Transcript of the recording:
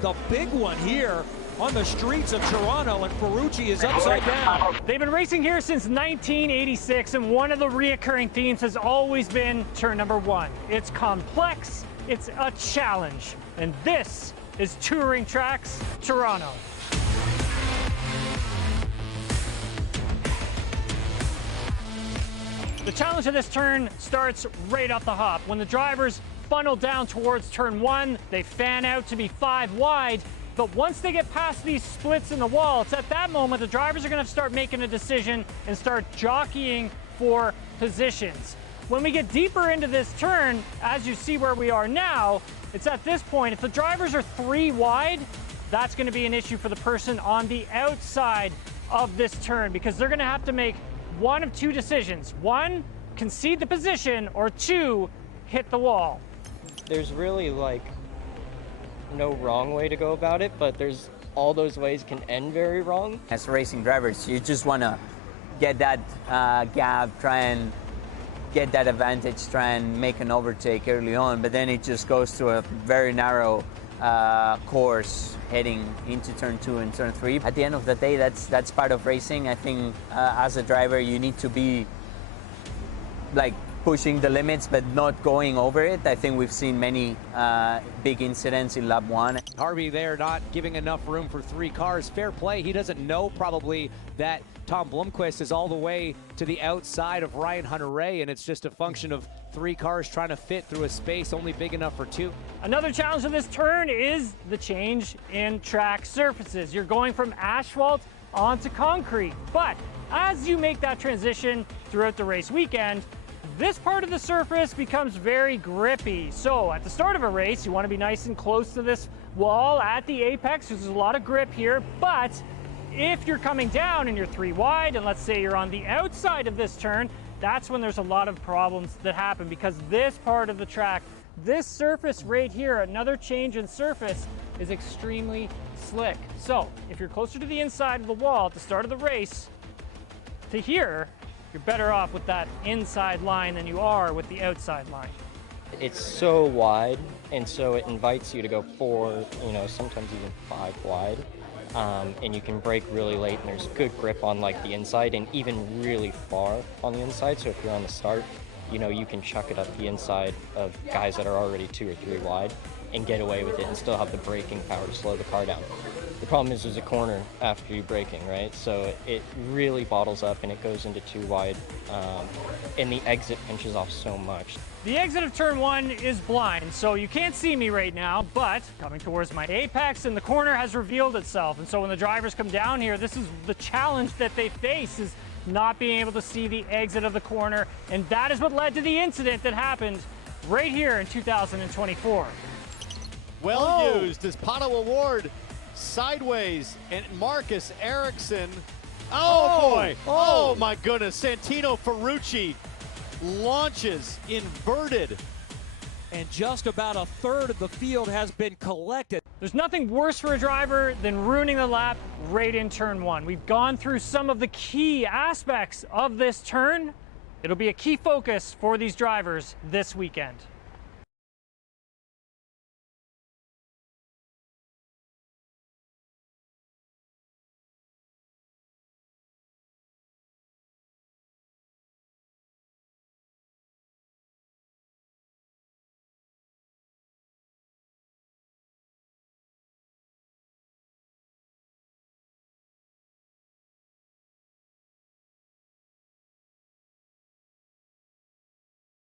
the big one here on the streets of Toronto, and Ferrucci is upside down. They've been racing here since 1986, and one of the reoccurring themes has always been turn number 1. It's complex, it's a challenge, and this is Touring Tracks Toronto. The challenge of this turn starts right off the hop. When the drivers funnel down towards turn 1, they fan out to be 5 wide. But once they get past these splits in the wall, it's at that moment the drivers are going to start making a decision and start jockeying for positions. When we get deeper into this turn, as you see where we are now, it's at this point, if the drivers are 3 wide, that's going to be an issue for the person on the outside of this turn, because they're going to have to make one of 2 decisions. 1, concede the position, or 2, hit the wall. There's really like no wrong way to go about it, but there's all those ways can end very wrong. As racing drivers, you just want to get that gap, try and get that advantage, try and make an overtake early on, but then it just goes to a very narrow course heading into turn 2 and turn 3. At the end of the day, that's part of racing. I think as a driver, you need to be like pushing the limits but not going over it. I think we've seen many big incidents in lap 1. Harvey there not giving enough room for 3 cars. Fair play. He doesn't know probably that Tom Blomqvist is all the way to the outside of Ryan Hunter-Reay, and it's just a function of 3 cars trying to fit through a space only big enough for 2. Another challenge of this turn is the change in track surfaces. You're going from asphalt onto concrete, but as you make that transition throughout the race weekend, this part of the surface becomes very grippy. So at the start of a race, you want to be nice and close to this wall at the apex, because there's a lot of grip here. But if you're coming down and you're 3 wide, and let's say you're on the outside of this turn, that's when there's a lot of problems that happen, because this part of the track, this surface right here, another change in surface, is extremely slick. So if you're closer to the inside of the wall at the start of the race to here, you're better off with that inside line than you are with the outside line. It's so wide, and so it invites you to go 4, sometimes even 5 wide. And you can brake really late, and there's good grip on like the inside and even really far on the inside. So if you're on the start, you can chuck it up the inside of guys that are already 2 or 3 wide and get away with it and still have the braking power to slow the car down. The problem is there's a corner after you're braking, right? So it really bottles up and it goes into 2 wide, and the exit pinches off so much. The exit of turn 1 is blind, so you can't see me right now, but coming towards my apex and the corner has revealed itself. And so when the drivers come down here, this is the challenge that they face, is not being able to see the exit of the corner. And that is what led to the incident that happened right here in 2024. Well used as Pato Award sideways, and Marcus Ericsson. Oh boy! Oh my goodness! Santino Ferrucci launches inverted. And just about a third of the field has been collected. There's nothing worse for a driver than ruining the lap right in turn 1. We've gone through some of the key aspects of this turn. It'll be a key focus for these drivers this weekend.